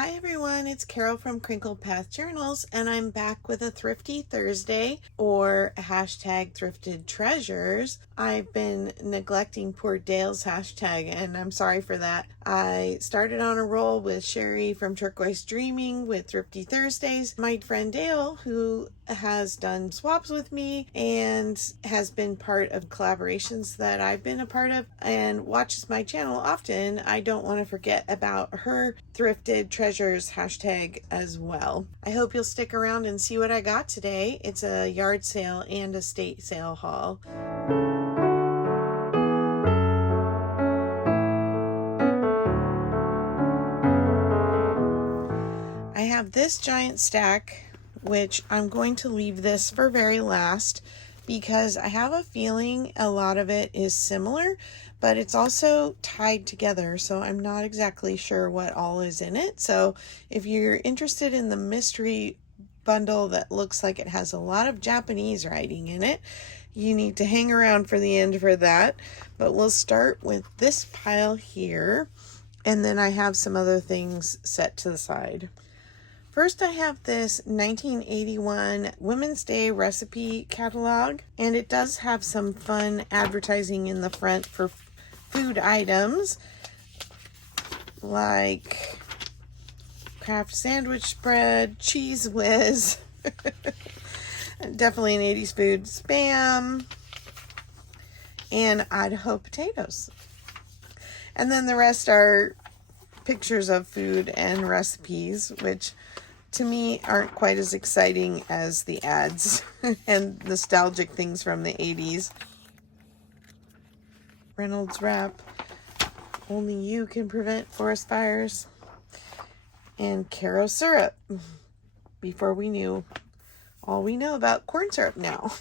Hi everyone, it's Carol from Crinkle Path Journals, and I'm back with a Thrifty Thursday, or hashtag Thrifted Treasures. I've been neglecting poor Dale's hashtag, and I'm sorry for that. I started on a roll with Sheree from Turquoise Dreaming with Thrifty Thursdays. My friend Dale, who has done swaps with me and has been part of collaborations that I've been a part of and watches my channel often, I don't want to forget about her Thrifted Treasures hashtag as well. I hope you'll stick around and see what I got today. It's a yard sale and a state sale haul. I have this giant stack, which I'm going to leave this for very last because I have a feeling a lot of it is similar, but it's also tied together, so I'm not exactly sure what all is in it. So if you're interested in the mystery bundle that looks like it has a lot of Japanese writing in it, you need to hang around for the end for that. But we'll start with this pile here, and then I have some other things set to the side. First, I have this 1981 Women's Day recipe catalog, and it does have some fun advertising in the front for food items like Kraft sandwich spread, Cheese Whiz, definitely an 80s food, Spam, and Idaho potatoes. And then the rest are pictures of food and recipes, which to me aren't quite as exciting as the ads and nostalgic things from the 80s. Reynolds Wrap, Only You Can Prevent Forest Fires, and Caro syrup, before we knew all we know about corn syrup now.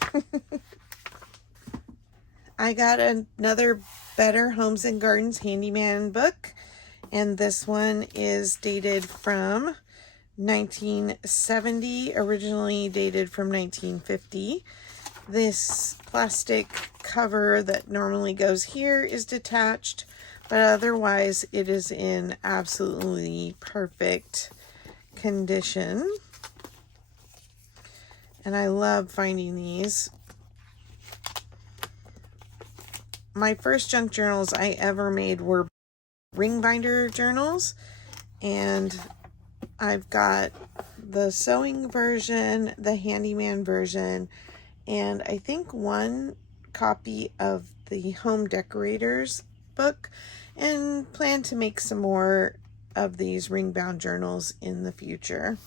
I got another Better Homes and Gardens handyman book, and this one is dated from 1970, originally dated from 1950. This plastic cover that normally goes here is detached, but otherwise it is in absolutely perfect condition. And I love finding these. My first junk journals I ever made were ring binder journals, and I've got the sewing version, the handyman version, and I think one copy of the home decorators book, and plan to make some more of these ring bound journals in the future.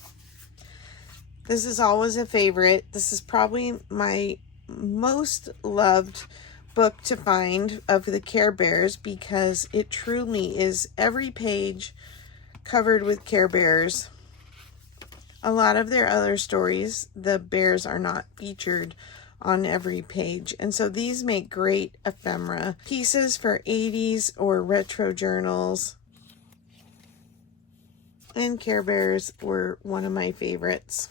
This is always a favorite. This is probably my most loved book to find of the Care Bears because it truly is every page covered with Care Bears. A lot of their other stories, the bears are not featured on every page, and so these make great ephemera pieces for 80s or retro journals. And Care Bears were one of my favorites.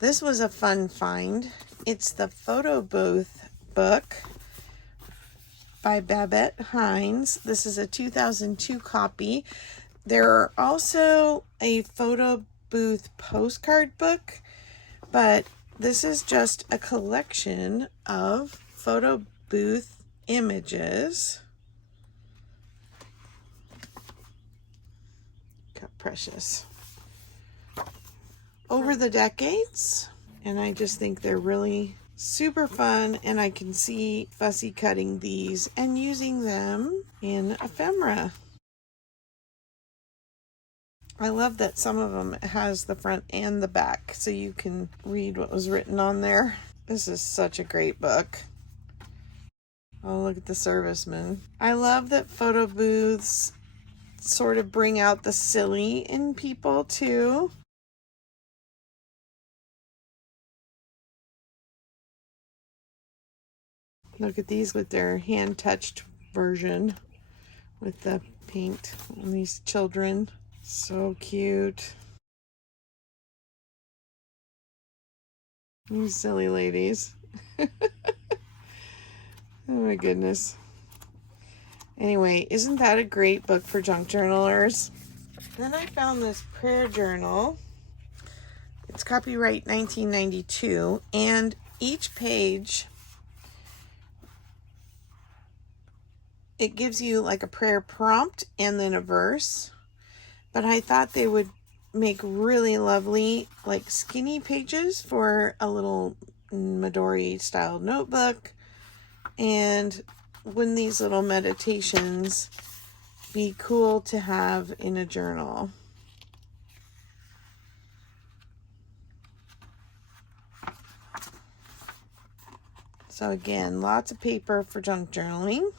This was a fun find. It's the Photo Booth book by Babette Hines. This is a 2002 copy. There are also a photo booth postcard book, but this is just a collection of photo booth images. How precious. Over the decades, and I just think they're really super fun, and I can see Fussy cutting these and using them in ephemera. I love that some of them has the front and the back so you can read what was written on there. This is such a great book. Oh, look at the servicemen. I love that photo booths sort of bring out the silly in people too. Look at these with their hand-touched version with the paint on these children. So cute. You silly ladies. Oh my goodness. Anyway, isn't that a great book for junk journalers? Then I found this prayer journal. It's copyright 1992, and each page, it gives you like a prayer prompt and then a verse. But I thought they would make really lovely like skinny pages for a little Midori style notebook, and wouldn't these little meditations be cool to have in a journal? So again, lots of paper for junk journaling.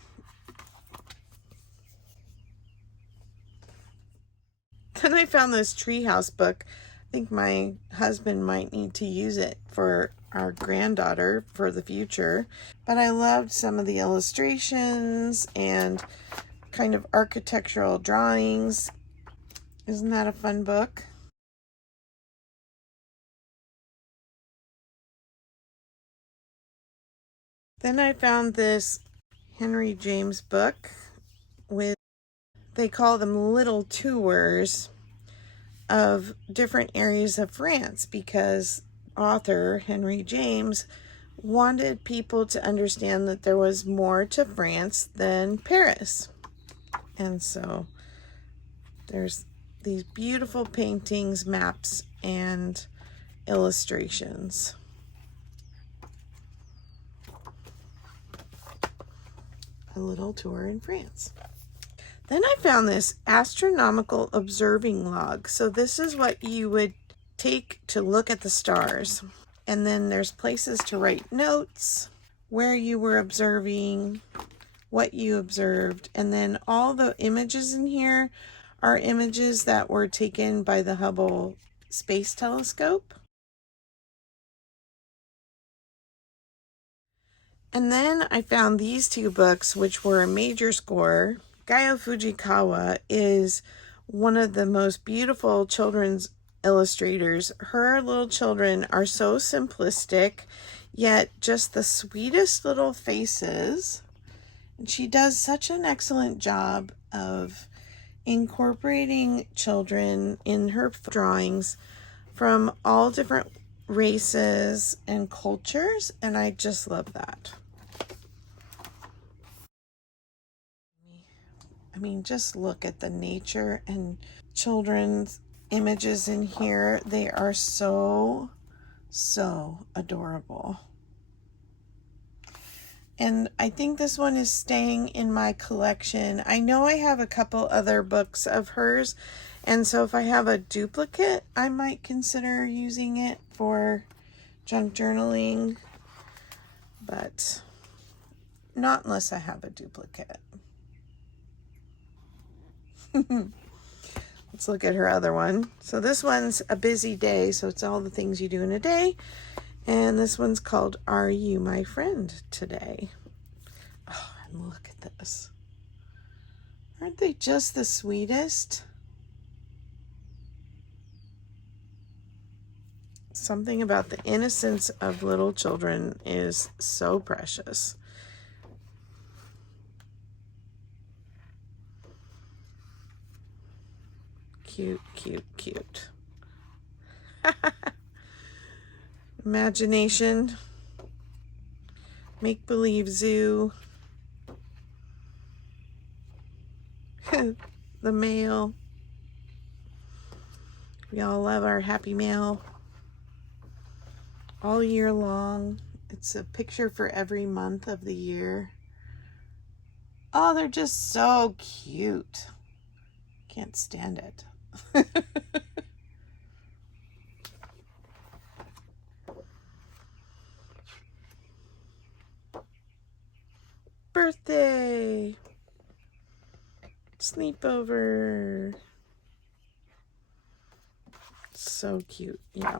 Then I found this treehouse book. I think my husband might need to use it for our granddaughter for the future. But I loved some of the illustrations and kind of architectural drawings. Isn't that a fun book? Then I found this Henry James book with, they call them little tours of different areas of France, because author Henry James wanted people to understand that there was more to France than Paris. And so there's these beautiful paintings, maps, and illustrations. A little tour in France. Then I found this astronomical observing log. So this is what you would take to look at the stars. And then there's places to write notes, where you were observing, what you observed. And then all the images in here are images that were taken by the Hubble Space Telescope. And then I found these two books, which were a major score. Gaio Fujikawa is one of the most beautiful children's illustrators. Her little children are so simplistic, yet just the sweetest little faces. And she does such an excellent job of incorporating children in her drawings from all different races and cultures, and I just love that. I mean, just look at the nature and children's images in here. They are so adorable. And I think this one is staying in my collection. I know I have a couple other books of hers, and so if I have a duplicate, I might consider using it for junk journaling, but not unless I have a duplicate. Let's look at her other one. So this one's a busy day, so it's all the things you do in a day. And this one's called Are You My Friend Today? Oh, and look at this. Aren't they just the sweetest? Something about the innocence of little children is so precious. Cute, cute, cute. Imagination. Make-believe zoo. The mail. We all love our happy mail. All year long. It's a picture for every month of the year. Oh, they're just so cute. Can't stand it. Birthday. Sleepover. So cute. Yeah.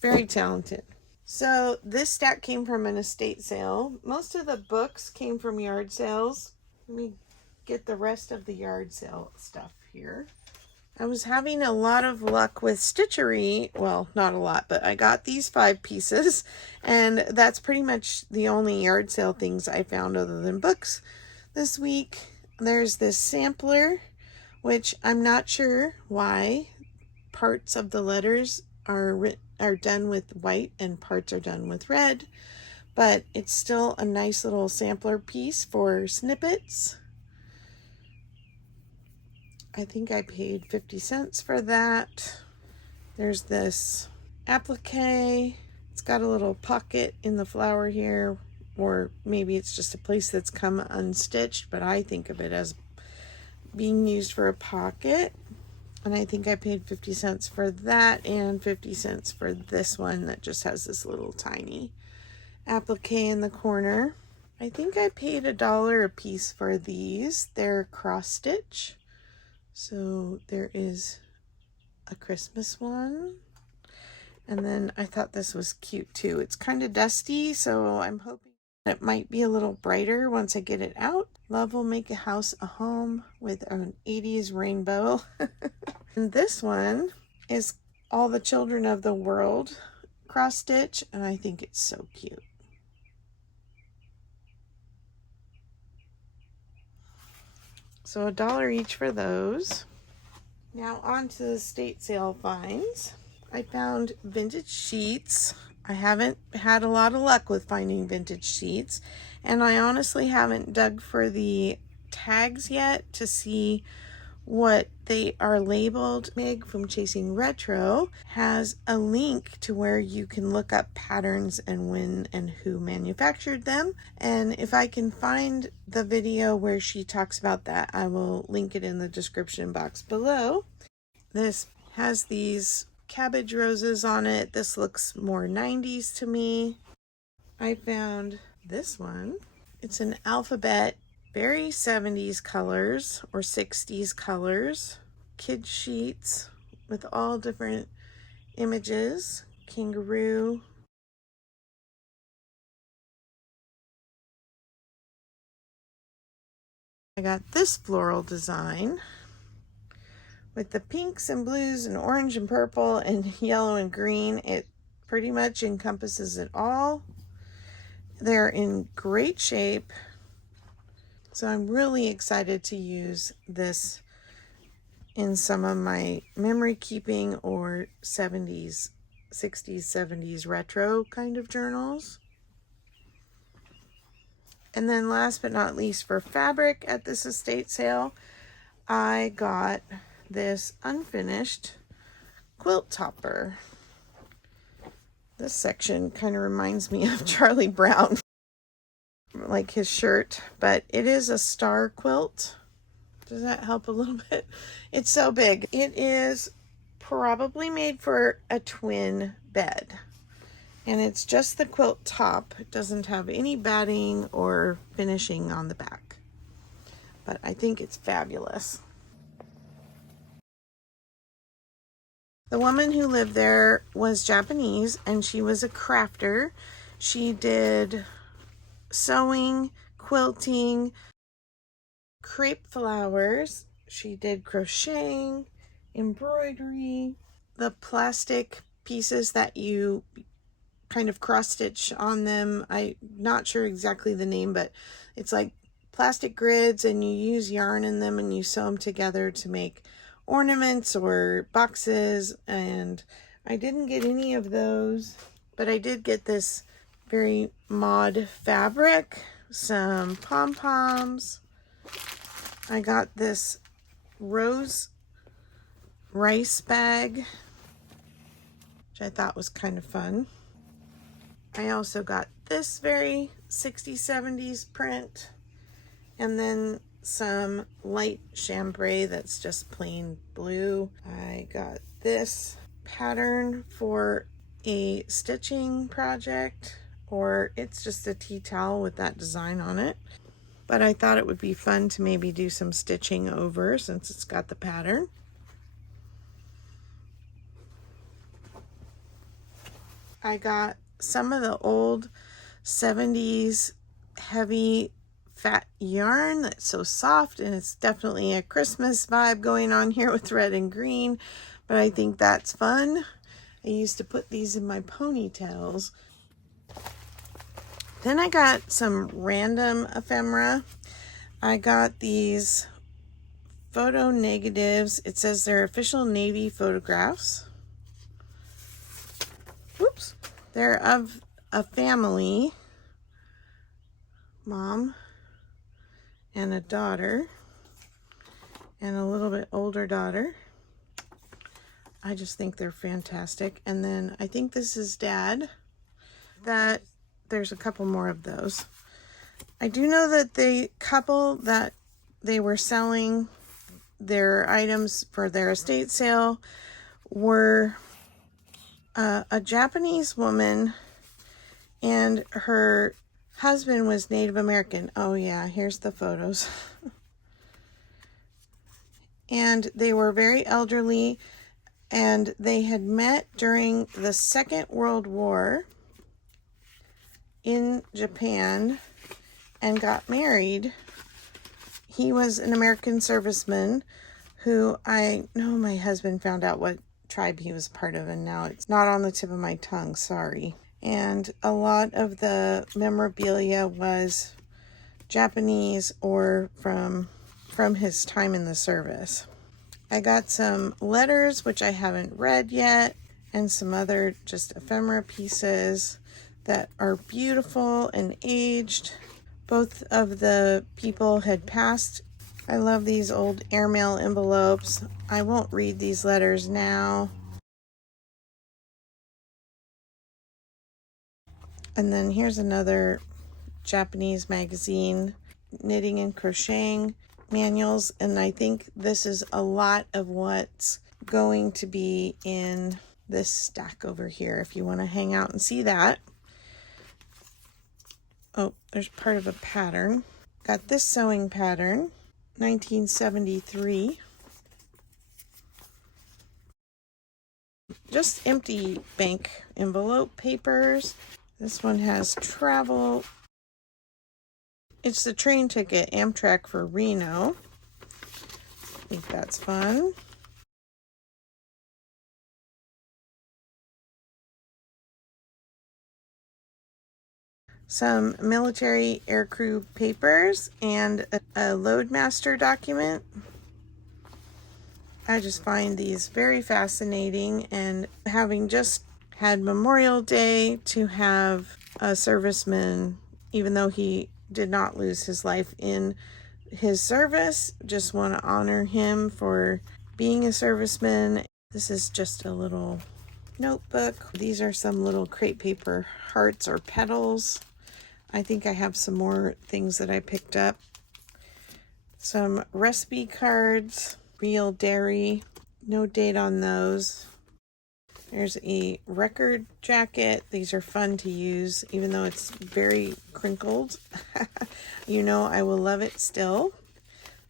Very talented. So this stack came from an estate sale. Most of the books came from yard sales. Let me get the rest of the yard sale stuff here. I was having a lot of luck with stitchery. Well, not a lot, but I got these 5 pieces, and that's pretty much the only yard sale things I found other than books this week. There's this sampler, which I'm not sure why parts of the letters are done with white and parts are done with red, but it's still a nice little sampler piece for snippets. I think I paid 50 cents for that. There's this applique. It's got a little pocket in the flower here, or maybe it's just a place that's come unstitched, but I think of it as being used for a pocket. And I think I paid 50 cents for that and 50 cents for this one that just has this little tiny applique in the corner. I think I paid $1 a piece for these. They're cross stitch. So there is a Christmas one. And then I thought this was cute too. It's kind of dusty, so I'm hoping it might be a little brighter once I get it out. Love will make a house a home with an 80s rainbow. And this one is All the Children of the World cross stitch, and I think it's so cute. So $1 each for those. Now on to the estate sale finds. I found vintage sheets. I haven't had a lot of luck with finding vintage sheets, and I honestly haven't dug for the tags yet to see what they are labeled. Meg from Chasing Retro has a link to where you can look up patterns and when and who manufactured them. And if I can find the video where she talks about that, I will link it in the description box below. This has these cabbage roses on it. This looks more 90s to me. I found this one. It's an alphabet, very 70s colors or 60s colors. Kid sheets with all different images. Kangaroo. I got this floral design with the pinks and blues and orange and purple and yellow and green. It pretty much encompasses it all. They're in great shape. So I'm really excited to use this in some of my memory keeping or 70s, 60s, 70s retro kind of journals. And then last but not least, for fabric at this estate sale, I got this unfinished quilt topper. This section kind of reminds me of Charlie Brown, like his shirt, but it is a star quilt. Does that help a little bit? It's so big. It is probably made for a twin bed. And it's just the quilt top. It doesn't have any batting or finishing on the back. But I think it's fabulous. The woman who lived there was Japanese, and she was a crafter. She did sewing, quilting, crepe flowers. She did crocheting, embroidery, the plastic pieces that you kind of cross stitch on them. I'm not sure exactly the name, but it's like plastic grids, and you use yarn in them and you sew them together to make ornaments or boxes. And I didn't get any of those, but I did get this very mod fabric, some pom-poms. I got this rose rice bag, which I thought was kind of fun. I also got this very 60s, 70s print, and then some light chambray that's just plain blue. I got this pattern for a stitching project, or it's just a tea towel with that design on it. But I thought it would be fun to maybe do some stitching over since it's got the pattern. I got some of the old 70s heavy fat yarn that's so soft, and it's definitely a Christmas vibe going on here with red and green, but I think that's fun. I used to put these in my ponytails. Then I got some random ephemera. I got these photo negatives. It says they're official Navy photographs. Whoops. They're of a family, mom and a daughter, and a little bit older daughter. I just think they're fantastic. And then I think this is dad. That there's a couple more of those. I do know that the couple that they were selling their items for their estate sale were a Japanese woman, and her husband was Native American. Oh yeah, here's the photos. And they were very elderly, and they had met during the Second World War in Japan and got married. He was an American serviceman who I know my husband found out what tribe he was part of, and now it's not on the tip of my tongue, sorry. And a lot of the memorabilia was Japanese or from his time in the service. I got some letters, which I haven't read yet, and some other just ephemera pieces that are beautiful and aged. Both of the people had passed. I love these old airmail envelopes. I won't read these letters now. And then here's another Japanese magazine, knitting and crocheting manuals. And I think this is a lot of what's going to be in this stack over here if you want to hang out and see that. Oh, there's part of a pattern. Got this sewing pattern, 1973. Just empty bank envelope papers. This one has travel. It's the train ticket, Amtrak for Reno. I think that's fun. Some military aircrew papers and a loadmaster document. I just find these very fascinating, and having just had Memorial Day, to have a serviceman, even though he did not lose his life in his service, just want to honor him for being a serviceman. This is just a little notebook. These are some little crepe paper hearts or petals. I think I have some more things that I picked up. Some recipe cards, real dairy, no date on those. There's a record jacket. These are fun to use, even though it's very crinkled. You know, I will love it still.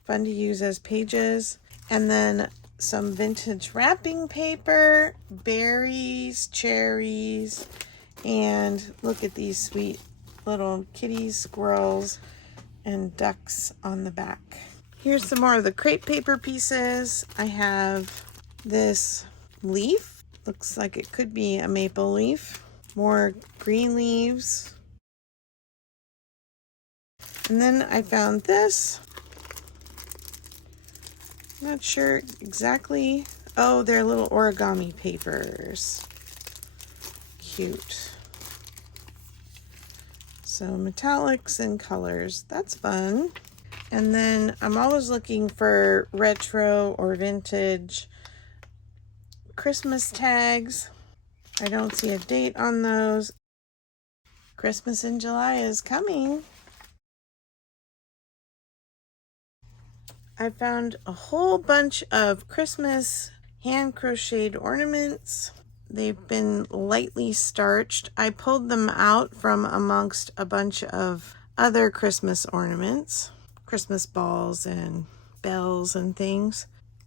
Fun to use as pages. And then some vintage wrapping paper, berries, cherries, and look at these sweet little kitties, squirrels, and ducks on the back. Here's some more of the crepe paper pieces. I have this leaf. Looks like it could be a maple leaf. More green leaves. And then I found this. Not sure exactly. Oh, they're little origami papers. Cute. So metallics and colors. That's fun. And then I'm always looking for retro or vintage Christmas tags. I don't see a date on those. Christmas in July is coming. I found a whole bunch of Christmas hand crocheted ornaments. They've been lightly starched. I pulled them out from amongst a bunch of other Christmas ornaments, Christmas balls and bells and things.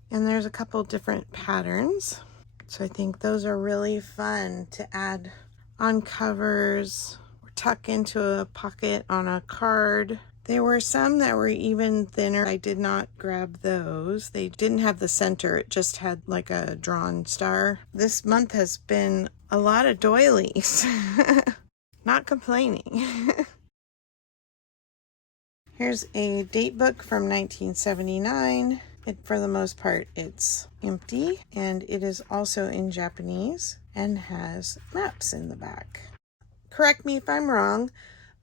And there's a couple different patterns. So I think those are really fun to add on covers or tuck into a pocket on a card. There were some that were even thinner. I did not grab those. They didn't have the center. It just had like a drawn star. This month has been a lot of doilies. Not complaining. Here's a date book from 1979. For the most part, it's empty, and it is also in Japanese and has maps in the back. Correct me if I'm wrong,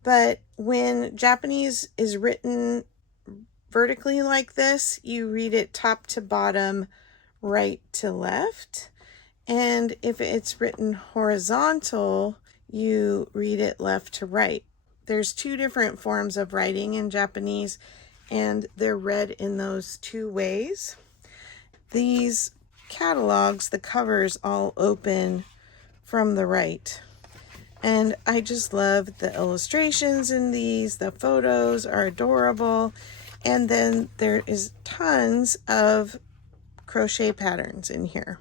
but when Japanese is written vertically like this, you read it top to bottom, right to left. And if it's written horizontal, you read it left to right. There's two different forms of writing in Japanese, and they're read in those two ways. These catalogs, the covers all open from the right. And I just love the illustrations in these. The photos are adorable. And then there is tons of crochet patterns in here.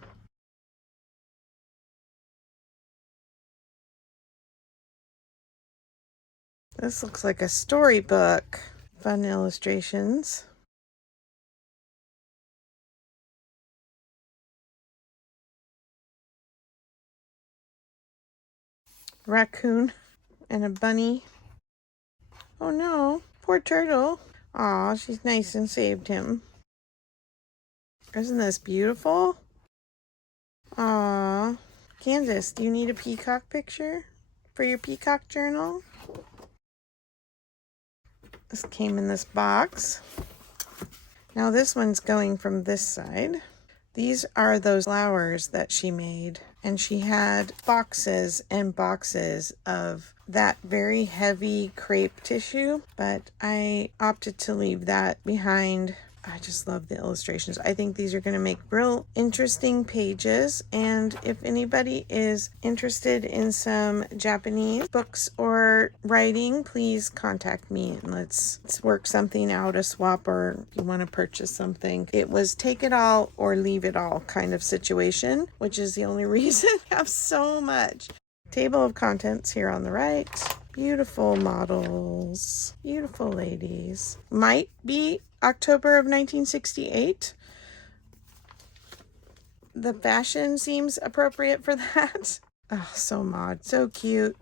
This looks like a storybook. Fun illustrations. Raccoon and a bunny. Oh no, poor turtle. Aw, she's nice and saved him. Isn't this beautiful? Aw. Candace, do you need a peacock picture for your peacock journal? This came in this box. Now this one's going from this side. These are those flowers that she made, and she had boxes and boxes of that very heavy crepe tissue, but I opted to leave that behind. I just love the illustrations. I think these are going to make real interesting pages, and if anybody is interested in some Japanese books or writing, please contact me and let's work something out, a swap, or if you want to purchase something. It was take it all or leave it all kind of situation, which is the only reason I have so much. Table of contents here on the right. Beautiful models, beautiful ladies. Might be October of 1968. The fashion seems appropriate for that. Oh, so mod, so cute.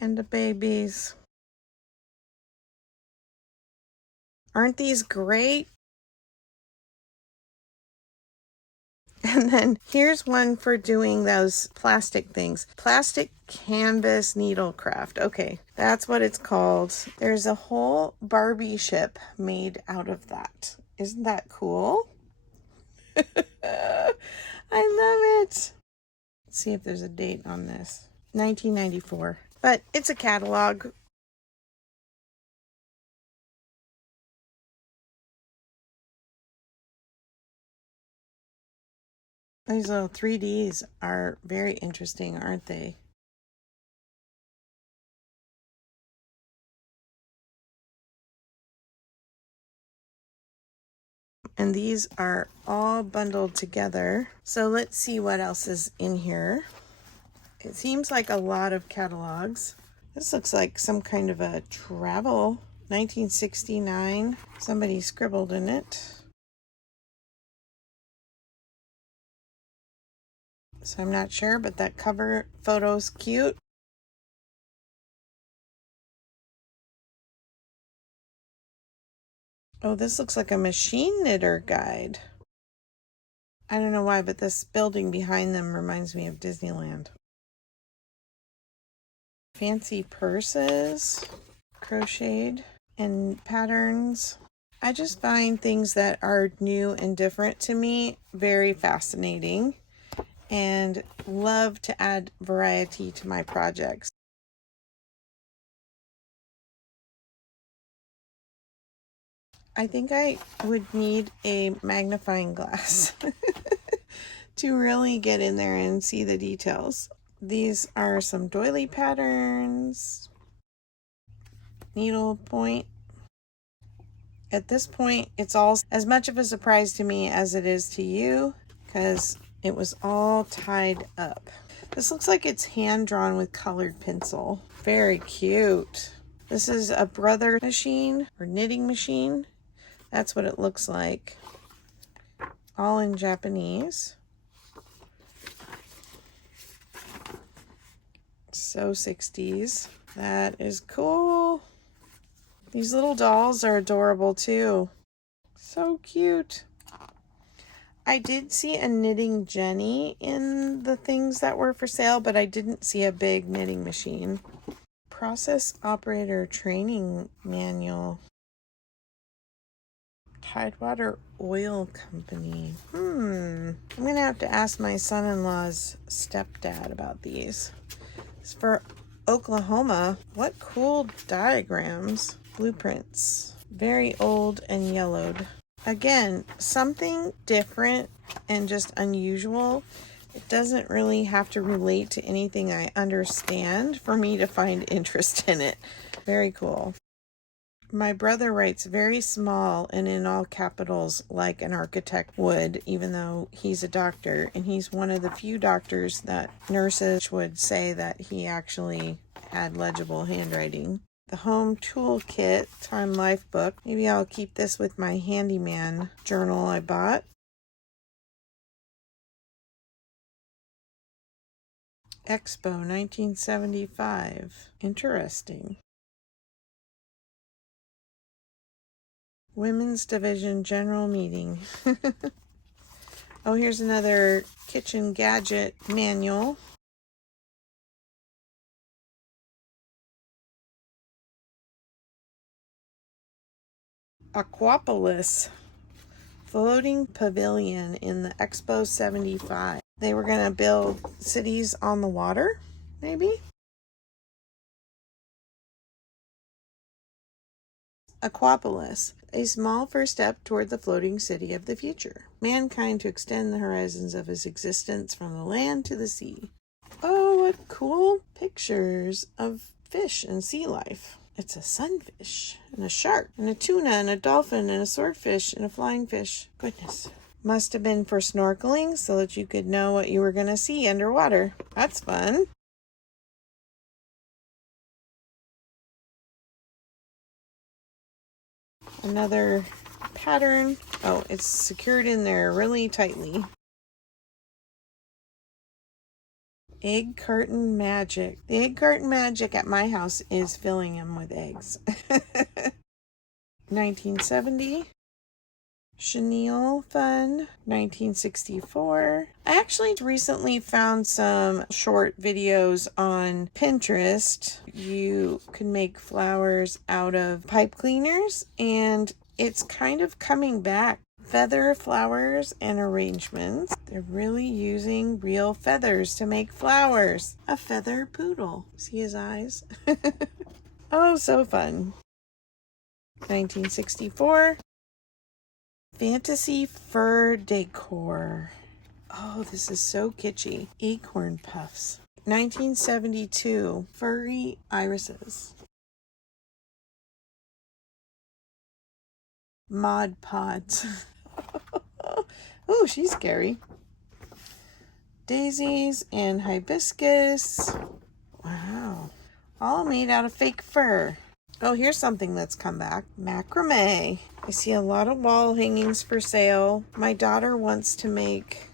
And the babies. Aren't these great? And then here's one for doing those plastic things. Plastic canvas needlecraft. Okay, that's what it's called. There's a whole Barbie ship made out of that. Isn't that cool? I love it. Let's see if there's a date on this. 1994. But it's a catalog. These little 3Ds are very interesting, aren't they? And these are all bundled together. So let's see what else is in here. It seems like a lot of catalogs. This looks like some kind of a travel, 1969. Somebody scribbled in it. So I'm not sure, but that cover photo's cute. Oh, this looks like a machine knitter guide. I don't know why, but this building behind them reminds me of Disneyland. Fancy purses, crocheted, and patterns. I just find things that are new and different to me very fascinating and love to add variety to my projects. I think I would need a magnifying glass to really get in there and see the details. These are some doily patterns, needle point. At this point, it's all as much of a surprise to me as it is to you because it was all tied up. This looks like it's hand drawn with colored pencil. Very cute. This is a brother machine or knitting machine. That's what it looks like. All in Japanese. So 60s. That is cool. These little dolls are adorable too. So cute. I did see a knitting Jenny in the things that were for sale, but I didn't see a big knitting machine. Process operator training manual. Tidewater Oil Company. I'm gonna have to ask my son-in-law's stepdad about these. It's for Oklahoma. What cool diagrams. Blueprints. Very old and yellowed. Again, something different and just unusual. It doesn't really have to relate to anything I understand for me to find interest in it. Very cool. My brother writes very small and in all capitals like an architect would, even though he's a doctor. And he's one of the few doctors that nurses would say that he actually had legible handwriting. The Home Toolkit Time Life book. Maybe I'll keep this with my handyman journal I bought. Expo 1975. Interesting. Women's Division General Meeting. Oh, here's another kitchen gadget manual. Aquapolis. Floating pavilion in the Expo 75. They were going to build cities on the water, maybe? Aquapolis, a small first step toward the floating city of the future. Mankind to extend the horizons of his existence from the land to the sea. Oh, what cool pictures of fish and sea life. It's a sunfish and a shark and a tuna and a dolphin and a swordfish and a flying fish. Goodness. Must have been for snorkeling so that you could know what you were going to see underwater. That's fun. Another pattern. Oh, it's secured in there really tightly. Egg carton magic. The egg carton magic at my house is filling them with eggs. 1970. Chenille Fun. 1964. I actually recently found some short videos on Pinterest. You can make flowers out of pipe cleaners, and it's kind of coming back. Feather flowers and arrangements. They're really using real feathers to make flowers. A feather poodle. See his eyes? Oh, so fun. 1964. Fantasy fur decor. Oh, this is so kitschy. Acorn puffs. 1972. Furry irises. Mod Pods. Oh, she's scary. Daisies and hibiscus. Wow. All made out of fake fur. Oh, here's something that's come back. Macrame. I see a lot of wall hangings for sale. My daughter wants to make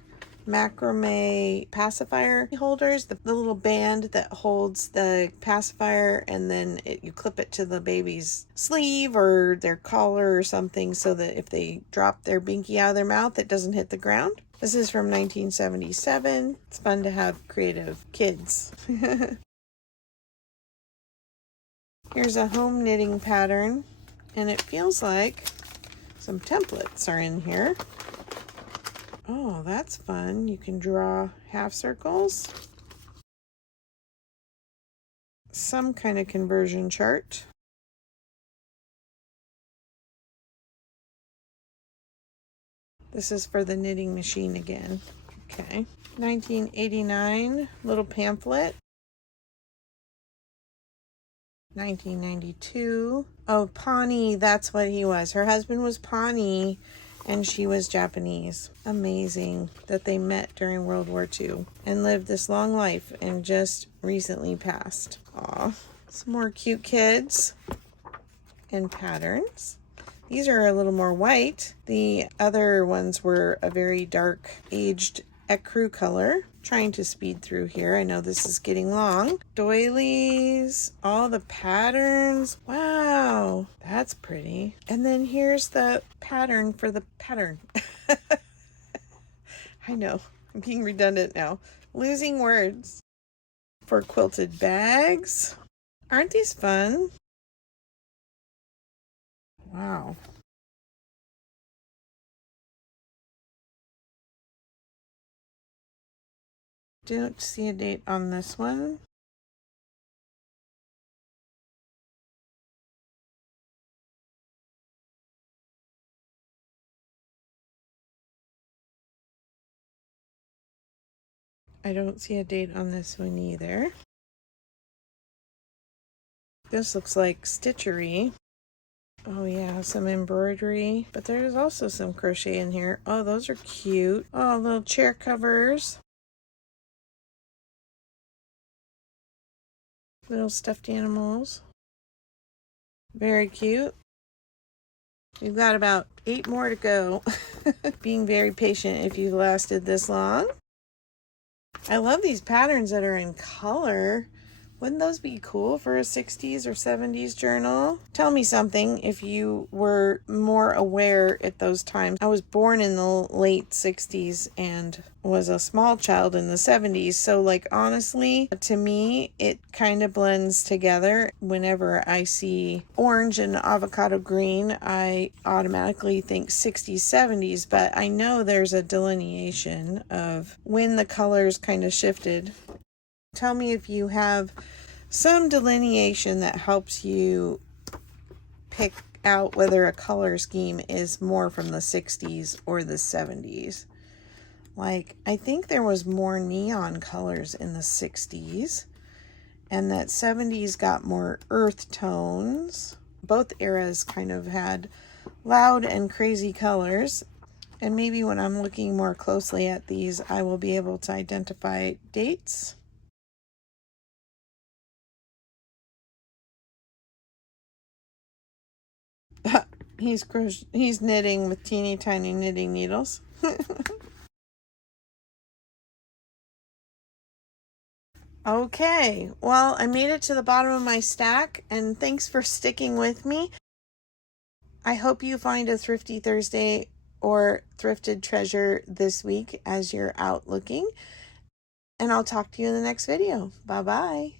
macrame pacifier holders, the little band that holds the pacifier, and then you clip it to the baby's sleeve or their collar or something so that if they drop their binky out of their mouth, it doesn't hit the ground. This is from 1977. It's fun to have creative kids. Here's a home knitting pattern, and it feels like some templates are in here. Oh, that's fun. You can draw half circles. Some kind of conversion chart. This is for the knitting machine again. Okay. 1989, little pamphlet. 1992. Oh, Pawnee, that's what he was. Her husband was Pawnee, and she was Japanese. Amazing that they met during World War II and lived this long life and just recently passed. Aw. Some more cute kids and patterns. These are a little more white. The other ones were a very dark aged ecru color. trying to speed through here. I know this is getting long. Doilies, all the patterns. Wow, that's pretty. And then here's the pattern for the pattern. I know, I'm being redundant now. Losing words. For quilted bags. Aren't these fun? Wow. Don't see a date on this one. I don't see a date on this one either. This looks like stitchery. Oh yeah, some embroidery. But there's also some crochet in here. Oh, those are cute. Oh, little chair covers. Little stuffed animals. Very cute. We've got about 8 more to go. Being very patient if you've lasted this long. I love these patterns that are in color. Wouldn't those be cool for a 60s or 70s journal? Tell me something if you were more aware at those times. I was born in the late 60s and was a small child in the 70s. So like honestly, to me, it kind of blends together. Whenever I see orange and avocado green, I automatically think 60s, 70s, but I know there's a delineation of when the colors kind of shifted. Tell me if you have some delineation that helps you pick out whether a color scheme is more from the 60s or the 70s. Like, I think there was more neon colors in the 60s, and that 70s got more earth tones. Both eras kind of had loud and crazy colors. And maybe when I'm looking more closely at these, I will be able to identify dates. He's knitting with teeny tiny knitting needles. Okay, well, I made it to the bottom of my stack, and thanks for sticking with me. I hope you find a Thrifty Thursday or thrifted treasure this week as you're out looking, and I'll talk to you in the next video. Bye-bye.